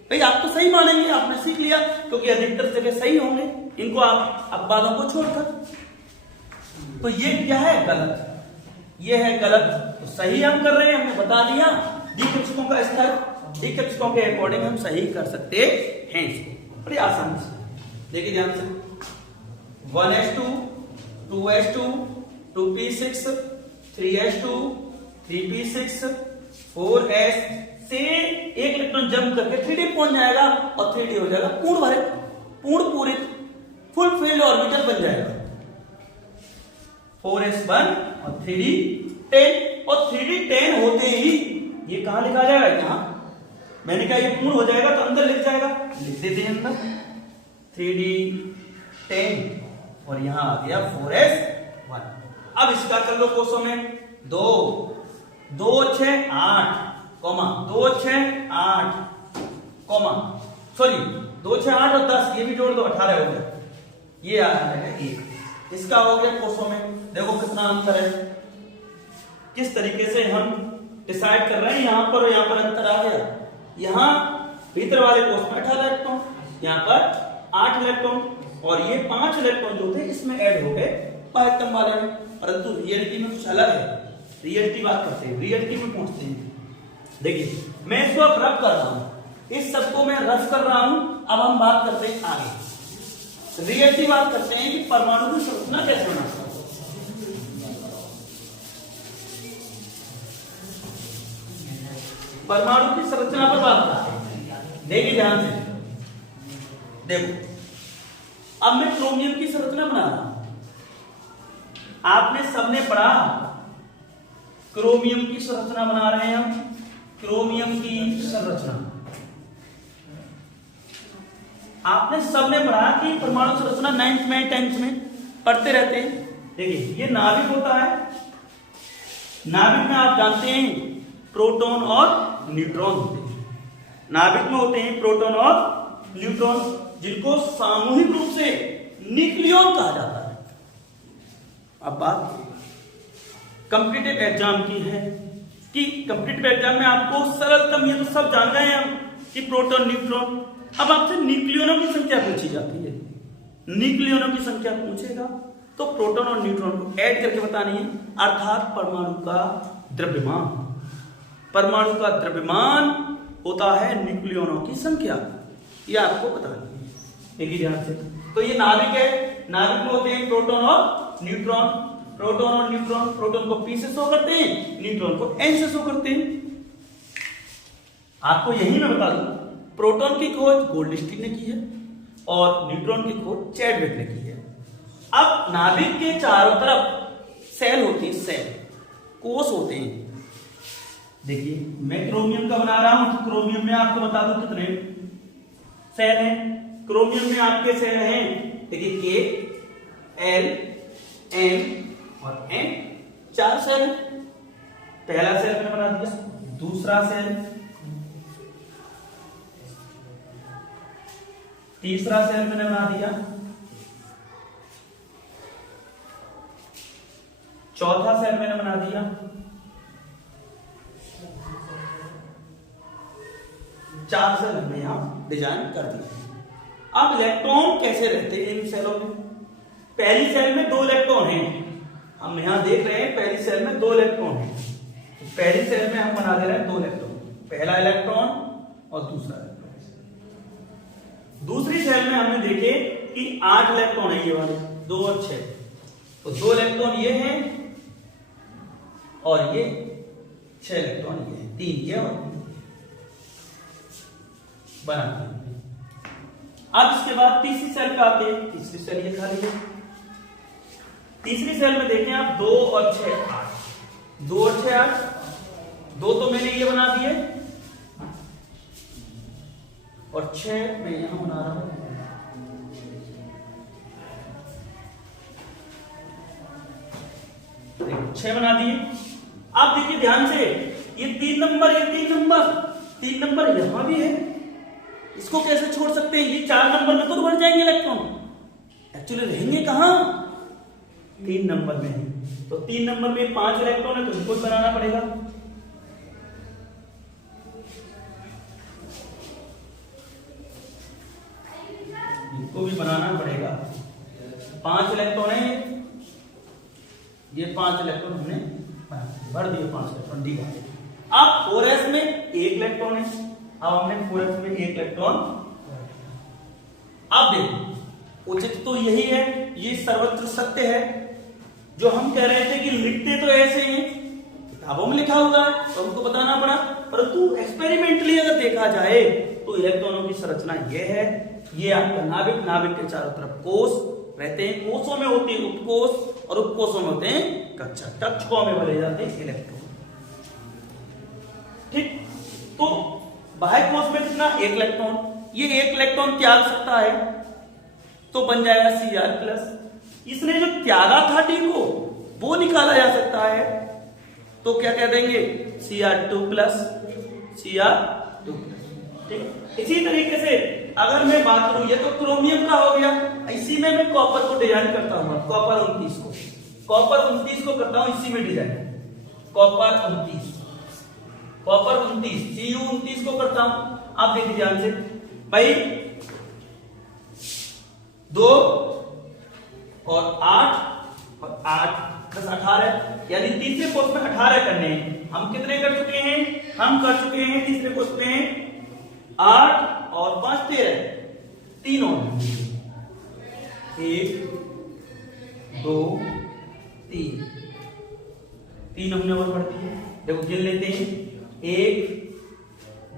भाई आप तो सही मानेंगे, आपने सीख लिया, क्योंकि अधिकतर जगह सही होंगे इनको आप अपवादों को छोड़कर। तो ये क्या है? गलत। ये है गलत, तो सही हम कर रहे हैं, हमने बता दिया। डी कक्षकों का स्तर, डी कक्षकों के अकॉर्डिंग हम सही कर सकते हैं इसको बड़ी आसानी से। देखिए ध्यान से, 1s2 2s2 2p6 3s2 3p6 4s से 1 इलेक्ट्रॉन जंप करके 3d पहुंच जाएगा और 3d हो जाएगा पूर्ण भारित, पूर्ण पूरित, फुल फील्ड ऑर्बिटल बन जाएगा। 4s1 और 3d 10, और 3d 10 होते ही ये कहां लिखा जाएगा? यहां। मैंने कहा ये पूर्ण हो जाएगा तो अंदर लिख जाएगा, लिख देते हैं अंदर 3d 10 और यहां आ गया 4s1। अब इसका कर लो कोषों में, 2 2 6 8 कॉमा 2 6 8 कॉमा, सॉरी 2 6 8 और 10, ये भी जोड़ दो 18 हो गया। ये आ जाएगा 1। इसका हो गया कोषों में। देखो कितना अंतर है, किस तरीके से हम डिसाइड कर रहे हैं। यहां पर और यहां पर अंतर आ गया। यहां भीतर वाले कोष में 18 इलेक्ट्रॉन, यहां पर 8 इलेक्ट्रॉन, और ये 5 इलेक्ट्रॉन जो थे इसमें ऐड हो गए बाह्यतम वाले में। परंतु रियलिटी में कुछ अलग है। रियलिटी बात करते हैं, रियलिटी में पहुंचते हैं। देखिए मैं इसको अब रफ कर रहा हूं, इस सब को मैं रफ कर रहा हूं। अब हम बात करते हैं आगे, रियलिटी बात करते हैं कि परमाणु की संरचना कैसे बनाते हैं। परमाणु की संरचना पर बात करते हैं। देखिए ध्यान से, देखो अब मैं क्रोमियम की संरचना बना रहा हूं। आपने सबने पढ़ा क्रोमियम की संरचना बना रहे हैं हम, क्रोमियम की संरचना। आपने सबने पढ़ा कि परमाणु संरचना 9th में 10th में पढ़ते रहते हैं। देखिए ये नाभिक होता है, नाभिक में आप जानते हैं प्रोटॉन और न्यूट्रॉन होते हैं। नाभिक में होते हैं प्रोटॉन और न्यूट्रॉन, जिनको सामूहिक रूप से न्यूक्लियॉन कहा जाता है। अब बात कॉम्पिटिटिव एग्जाम की है कि कॉम्पिटिटिव एग्जाम में आपको सरलतम, ये तो सब जान गए हैं हम कि प्रोटॉन न्यूट्रॉन। अब आपसे न्यूक्लियनों की संख्या पूछी जाती है, न्यूक्लियनों की संख्या पूछेगा तो प्रोटॉन और न्यूट्रॉन को ऐड करके बतानी है, अर्थात परमाणु का द्रव्यमान। परमाणु का द्रव्यमान होता है न्यूक्लियनों की संख्या, ये आपको बतानी है। देखिए ध्यान से, तो ये नाभिक है, नाभिक में होते हैं प्रोटॉन और न्यूट्रॉन। प्रोटॉन और न्यूट्रॉन, प्रोटॉन को P से शो करते हैं, न्यूट्रॉन को N से शो करते हैं। आपको यही मैं बता दूं, प्रोटॉन की खोज गोल्डस्टीन ने की है और न्यूट्रॉन की खोज चैडविक ने की है। अब नाभिक के चारों तरफ सेल होती है, सेल कोष होते हैं। देखिए मैं क्रोमियम का बना रहा हूं, तो क्रोमियम में आपको बता दूं कितने सेल हैं। क्रोमियम में आपके सेल हैं, देखिए K, L, M और N, 4 सेल हैं। पहला सेल मैंने बना दिया, दूसरा सेल, तीसरा सेल मैंने बना दिया, चौथा सेल मैंने बना दिया, चार सेल हमने यहां डिजाइन कर दिया। अब इलेक्ट्रॉन कैसे रहते हैं इन सेलों में? पहली सेल में 2 इलेक्ट्रॉन हैं, हम यहां देख रहे हैं पहली सेल में 2 इलेक्ट्रॉन हैं। पहली सेल में हम बना दे रहे हैं 2 इलेक्ट्रॉन, पहला इलेक्ट्रॉन और दूसरा इलेक्ट्रॉन। दूसरी सेल में हमने देखे कि 8 इलेक्ट्रॉन है, ये वाले 2 और 6, तो 2 इलेक्ट्रॉन ये हैं और ये 6 इलेक्ट्रॉन ये हैं, 3 ये और 3 बना। अब इसके बाद तीसरी सेल पे आते हैं, तीसरी सेल ये खाली है। तीसरी सेल में देखें आप 2 और 6 8, 2 और 6 8, 2 तो मैंने ये बना दिए और 6 मैं यहां बना रहा हूं। देखो 6 बना दिए। अब देखिए ध्यान से, ये 3 नंबर, ये 3 नंबर, 3 नंबर यहां भी है, इसको कैसे छोड़ सकते हैं? ये 4 नंबर में तो बढ़ जाएंगे इलेक्ट्रॉन, एक्चुअली रहेंगे कहां? 3 नंबर में है। तो 3 नंबर में 5 इलेक्ट्रॉन है, तो इनको बनाना पड़ेगा। इसको भी बनाना पड़ेगा। 5 इलेक्ट्रॉन है, ये 5 इलेक्ट्रॉन हमने भर दिए, 5 इलेक्ट्रॉन डी। अब 4s में 1 इलेक्ट्रॉन है, अब हमने 4s में 1 इलेक्ट्रॉन। अब देखो उचित तो यही है, ये सर्वत्र सत्य है जो हम कह रहे थे कि लिखते तो ऐसे ही किताबों में लिखा हुआ है तो हमको बताना पड़ा, परंतु एक्सपेरिमेंटली अगर देखा जाए तो इलेक्ट्रॉनों की संरचना ये है। ये आपका नाभिक, नाभिक के चारों तरफ कोष रहते हैं, कोषों में होते हैं उपकोष और उपकोषों में होते हैं कक्षा, कक्षकों में भरे जाते हैं इलेक्ट्रॉन। ठीक, तो बाह्य कोष में कितना? 1 इलेक्ट्रॉन। ये 1 इलेक्ट्रॉन त्याग सकता है तो बन जाएगा Cr+। इसने जो त्यागा था डी को वो निकाला जा सकता है तो क्या कह देंगे? Cr2+, Cr2+। ठीक, इसी तरीके से अगर मैं बात करूं, ये तो क्रोमियम का हो गया, इसी में मैं कॉपर को डिजाइन करता हूं, कॉपर 29 को, कॉपर 29 को करता हूं इसी में डिजाइन, कॉपर 29, कॉपर 29, Cu29 को करता हूं। आप देखिए ध्यान से भाई, 2 और 8 और 8 10 18, यानी तीसरे कोष में 18 करने हैं। हम कितने कर चुके हैं? हम कर चुके हैं तीसरे कोष में 8 और 5 13, 3 और 1 2 3, 3 हमने और पढ़ती है। देखो गिन लेते हैं, 1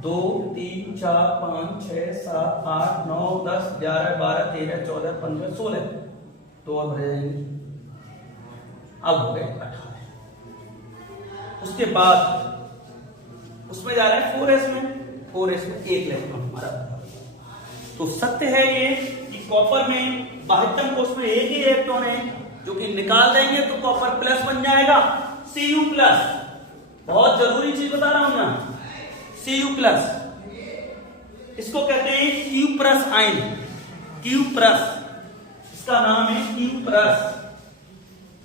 2 3 4 5 6 7 8 9 10 11 12 13 14 15 16, 2 और भर जाएंगे। अब हो गए 18। उसके बाद उसमें जा रहा है 4s में, 4s में 1 इलेक्ट्रॉन हमारा। तो सत्य है ये कि कॉपर में बाह्यतम कोष में 1 ही इलेक्ट्रॉन है, जो कि निकाल देंगे तो कॉपर प्लस बन जाएगा Cu प्लस। बहुत जरूरी चीज बता रहा हूं मैं, Cu प्लस, इसको कहते हैं Q plus ion, Q plus, इसका नाम है Q प्लस,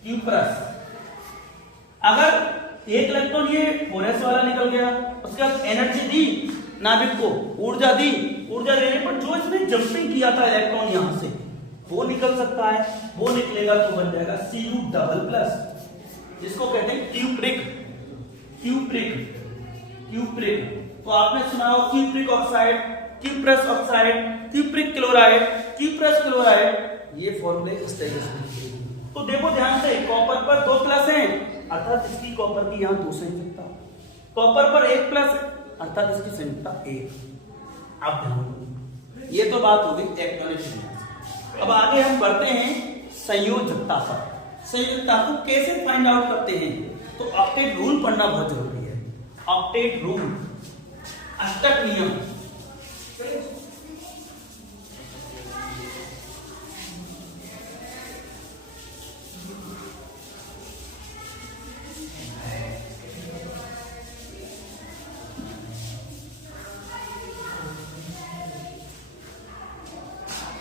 Q प्लस। अगर 1 इलेक्ट्रॉन ये 4s वाला निकल गया, उसके बाद एनर्जी दी नाभिक को, ऊर्जा दी, ऊर्जा देने पर जो इसने जंपिंग किया था इलेक्ट्रॉन यहां से वो निकल सकता है, वो निकलेगा तो बन जाएगा Cu डबल प्लस, जिसको कहते हैं क्यूप्रिक, क्यूप्रिक, क्यूप्रिक। तो आपने सुना हो cupric oxide, cuprous oxide, cupric chloride, cuprous chloride, ये फॉर्मूले इस तरीके से। तो देखो ध्यान से, कॉपर पर 2 प्लस हैं, अर्थात इसकी कॉपर की यहां 2 संयुक्ता, कॉपर पर 1 प्लस है, अर्थात इसकी संयुक्ता 1। अब ध्यान दो, ये तो बात होगी इलेक्ट्रॉनिक। अब आगे हम बढ़ते हैं संयोजकता पर। संयोजकता को कैसे फाइंड आउट करते हैं, तो ऑक्टेट रूल पढ़ना बहुत जरूरी है। ऑक्टेट रूल, अष्टक नियम।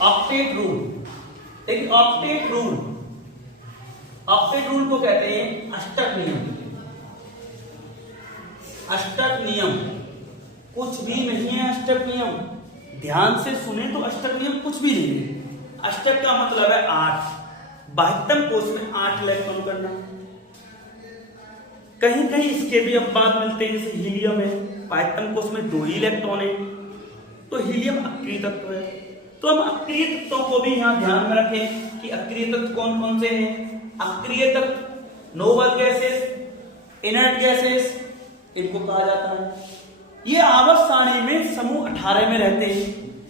ऑक्टेट रूल, एक ऑक्टेट रूल, ऑक्टेट रूल को कहते हैं अष्टक नियम। अष्टक नियम कुछ भी नहीं है, अष्टक नियम ध्यान से सुने तो अष्टक नियम कुछ भी नहीं है। अष्टक का मतलब है 8, बाह्यतम कोष में 8 इलेक्ट्रॉन करना। कहीं कहीं इसके भी अपवाद मिलते हैं, जैसे हीलियम है, बाह्यतम कोष में 2 ही इलेक्ट्रॉन है, तो हीलियम अक्रिय तत्व है। तो हम अक्रिय तत्वों को भी यहां ध्यान में रखें कि अक्रिय तत्व कौन कौन से हैं। अक्रिय तत्व नोबल गैसेस, इनर्ट गैसेस, इनको कहा जाता है। ये आवर्त सारणी में समूह 18 में रहते हैं,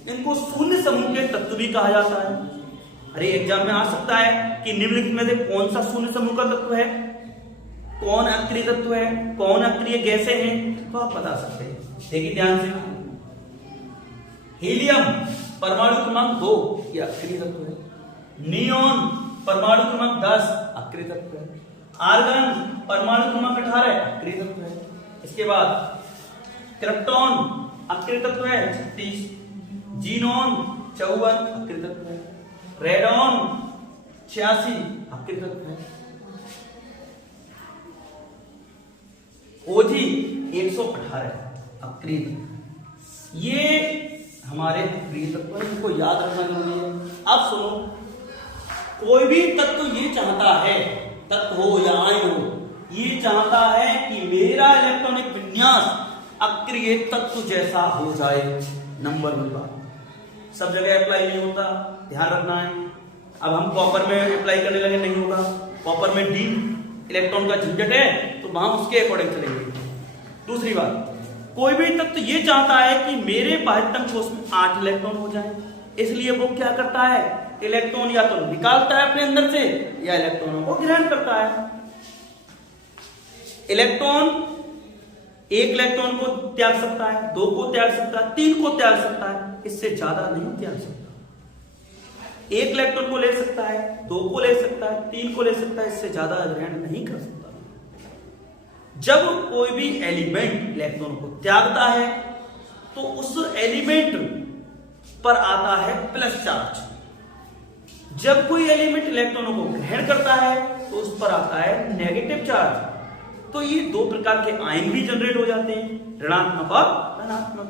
इनको शून्य समूह के तत्व भी कहा जाता है। अरे एग्जाम में आ सकता है कि निम्नलिखित में से कौन सा शून्य समूह का तत्व है, कौन अक्रिय तत्व है, कौन अक्रिय गैसें हैं, तो आप बता सकते हैं। देखिए ध्यान से, हीलियम परमाणु क्रमांक 2 ये अक्रिय तत्व है। नियोन परमाणु क्रमांक 10 अक्रिय तत्व है। आर्गन परमाणु क्रमांक 18 अक्रिय तत्व है। इसके बाद क्रिप्टॉन अक्रिय तत्व है 36, जीनोन 54 अक्रिय तत्व है, रेडॉन 86 अक्रिय तत्व है, ओजी 118 अक्रिय। ये हमारे अक्रिय तत्व है, इनको याद रखना जरूरी है। अब सुनो, कोई भी तत्व ये चाहता है, तत्व हो या आयन हो, ये चाहता है कि मेरा इलेक्ट्रॉनिक विन्यास अक्रिय तत्व जैसा हो जाए। नंबर 1 बात, सब जगह अप्लाई नहीं होता, ध्यान रखना है। अब हम कॉपर में अप्लाई करने लगे, नहीं होगा। कॉपर में डी इलेक्ट्रॉन का झंझट है, तो वहां उसके अकॉर्डिंग चलेंगे। दूसरी बात, कोई भी तत्व ये चाहता है कि मेरे बाह्यतम कोष में 8 इलेक्ट्रॉन हो जाए, इसलिए वो क्या करता है, इलेक्ट्रॉन या तो निकालता है अपने अंदर से या इलेक्ट्रॉनों को ग्रहण करता है। इलेक्ट्रॉन 1 इलेक्ट्रॉन को त्याग सकता है, 2 को त्याग सकता है, 3 को त्याग सकता है, इससे ज्यादा नहीं त्याग सकता। 1 इलेक्ट्रॉन को ले सकता है, 2 को ले सकता है, 3 को ले सकता है, इससे ज्यादा ग्रहण नहीं कर सकता। जब कोई भी एलिमेंट इलेक्ट्रॉन को त्यागता है तो उस एलिमेंट पर आता है प्लस चार्ज, जब कोई एलिमेंट इलेक्ट्रॉनों को ग्रहण करता है तो उस पर आता है नेगेटिव चार्ज। तो ये 2 प्रकार के आयन भी जनरेट हो जाते हैं, ऋणात्मक और धनात्मक।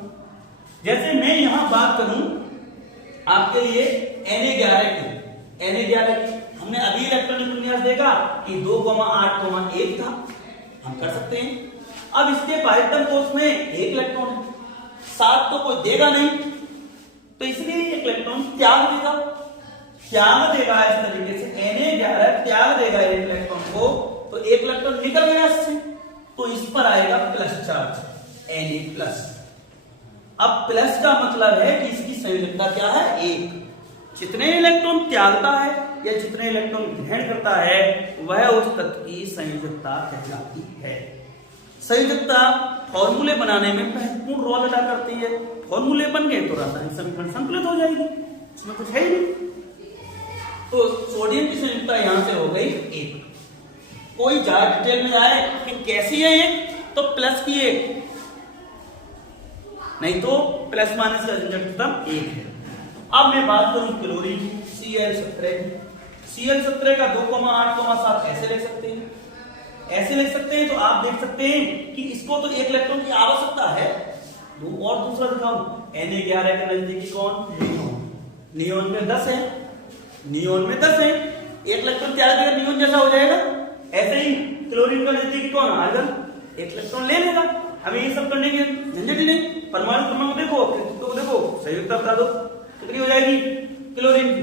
जैसे मैं यहां बात करूं आपके लिए Na11 की, Na11 की हमने अभी इलेक्ट्रॉनिक विन्यास देखा कि 2,8,1 था, हम कर सकते हैं। अब इसके बाह्यतम कोष में 1 इलेक्ट्रॉन है, 7 तो कोई देगा नहीं, तो इसलिए 1 इलेक्ट्रॉन त्याग देगा, त्याग देगा इस तरीके से। Na11 त्याग देगा 1 इलेक्ट्रॉन को, तो 1 इलेक्ट्रॉन निकल गया इससे, तो इस पर आएगा प्लस चार्ज Na+। अब प्लस का मतलब है कि इसकी संयोजकता क्या है, 1। जितने इलेक्ट्रॉन त्यागता है या जितने इलेक्ट्रॉन ग्रहण करता है वह उस तत्व की संयोजकता कहलाती है। संयोजकता फॉर्मूले बनाने में महत्वपूर्ण रोल अदा करती है। फॉर्मूले बन गए तो रासायनिक समीकरण संतुलित हो जाएगी, इसमें कुछ है ही नहीं। तो सोडियम की संयोजकता यहां से हो गई 1। कोई ज्यादा डिटेल में जाए कि कैसी है 1, तो प्लस की 1, नहीं तो प्लस माइनस का संयोजकता 1 है। अब मैं बात करूं क्लोरीन Cl17। Cl17 का 2,8,7 ऐसे लिख सकते हैं, ऐसे लिख सकते हैं। तो आप देख सकते हैं कि इसको तो 1 इलेक्ट्रॉन की आवश्यकता है। और दूसरा दिखाऊं, Na11 के नजदीकी कौन? नियोन में 10 है, नियोन में 10 है, 1 इलेक्ट्रॉन तैयार करेगा, नियोन जैसा हो जाएगा। ऐसे ही क्लोरीन का नजदीकी कौन? आर्गन, 1 इलेक्ट्रॉन ले लेगा। हमें ये सब करने की झंझट ही नहीं। परमाणु क्रमांक देखो, तो देखो संयुक्ता बता दो कितनी हो जाएगी क्लोरीन की।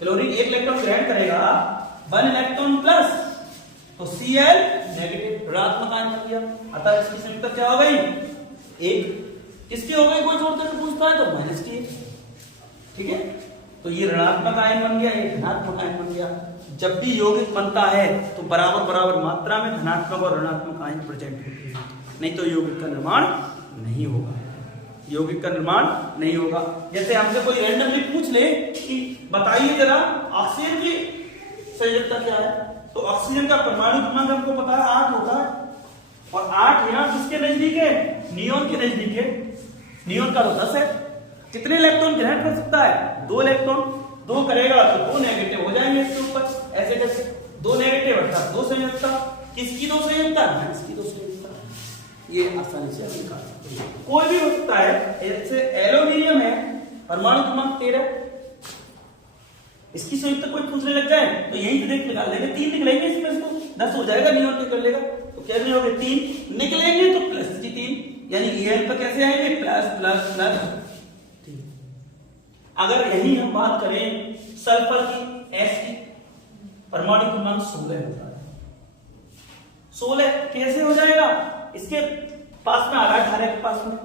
क्लोरीन 1 इलेक्ट्रॉन ग्रहण करेगा, 1 इलेक्ट्रॉन प्लस, तो Cl नेगेटिव ऋणात्मक आयन बन गया। अतः इसकी संयुक्ता क्या हो गई? 1। किसकी हो गई? कोई जोड़ करके पूछता है तो माइनस की। ठीक है, तो ये ऋणात्मक आयन बन गया, ये धनात्मक आयन बन गया। जब भी यौगिक बनता है तो बराबर बराबर मात्रा में धनात्मक और ऋणात्मक आयन प्रेजेंट होते हैं, नहीं तो यौगिक का निर्माण नहीं होगा, यौगिक का निर्माण नहीं होगा। जैसे हमसे कोई रैंडमली पूछ ले कि बताइए जरा ऑक्सीजन की संयोजकता क्या है, तो ऑक्सीजन का परमाणु क्रमांक हमको पता है 8 होता है, और 8 यहाँ किसके नजदीक है? नियोन के नजदीक है। नियोन का तो 10 है। कितने इलेक्ट्रॉन ग्रहण कर सकता है? 2 इलेक्ट्रॉन। 2 करेगा तो 2 नेगेटिव हो जाएंगे इसके ऊपर, ऐसे कैसे? 2 नेगेटिव अर्थात 2 संयोजकता। किसकी 2 संयोजकता? माइनस की 2 संयोजकता। ये आसानी से आप निकाल सकते हैं, कोई भी हो सकता है। जैसे एल्यूमिनियम है, परमाणु क्रमांक 13, इसकी संयुक्त कोई पूछने लग जाए तो यहीं से देख निकाल लेंगे, 3 निकलेंगे इसमें, इसको 10 हो जाएगा, नियोन पे कर लेगा तो क्या हो गए 3 निकलेंगे, तो प्लस की 3, यानी EL पर कैसे आएंगे? Plus plus plus 3। अगर यही हम बात करें सल्फर की, S की, परमाणु क्रमांक 16 होता है। 16 कैसे हो जाएगा? इसके पास में आ रहा है 18 के पास में,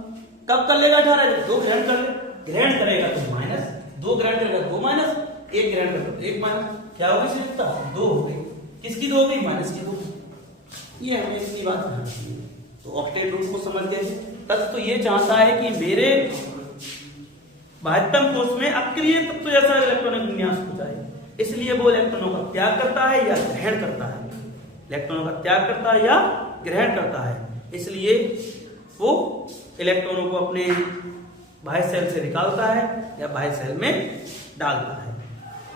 कब कर लेगा 18? जब 2 ग्रहण कर ले, ग्रहण करेगा तो माइनस, 2 ग्रहण करेगा 2 माइनस, 1 ग्रहण करेगा तो 1 माइनस, क्या होगी संयुक्ता? 2 हो गई। किसकी 2 हो गई? माइनस की 2। ये हमें इतनी बात है। तो ऑक्टेट रूल को समझते हैं। तत्व तो ये चाहता है कि मेरे 72 कोष में अक्रिय तत्व जैसा इलेक्ट्रॉनिक विन्यास हो जाए, इसलिए वो इलेक्ट्रॉनों का त्याग करता है या ग्रहण करता है, इलेक्ट्रॉनों का त्याग करता है या ग्रहण करता है, इसलिए वो इलेक्ट्रॉनों को अपने बाह्य सेल से निकालता है या बाह्य सेल में डालता है,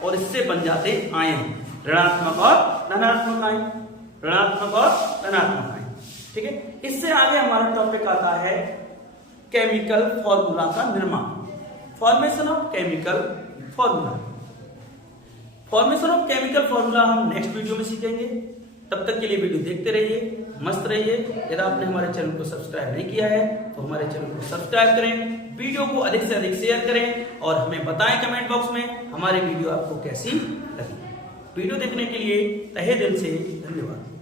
और इससे बन जाते आयन, ऋणात्मक और धनात्मक आयन, ऋणात्मक और धनात्मक आयन। ठीक है, इससे आगे हमारा टॉपिक आता है केमिकल फॉर्मूला का निर्माण, formation of chemical formula. Formation of chemical formula हम नेक्स्ट वीडियो में सीखेंगे। तब तक के लिए वीडियो देखते रहिए, मस्त रहिए। यदि आपने हमारे चैनल को सब्सक्राइब नहीं किया है तो हमारे चैनल को सब्सक्राइब करें, वीडियो को अधिक से अधिक शेयर करें और हमें बताएं कमेंट बॉक्स में हमारी वीडियो आपको कैसी लगी। वीडियो देखने के लिए तहे दिल से धन्यवाद।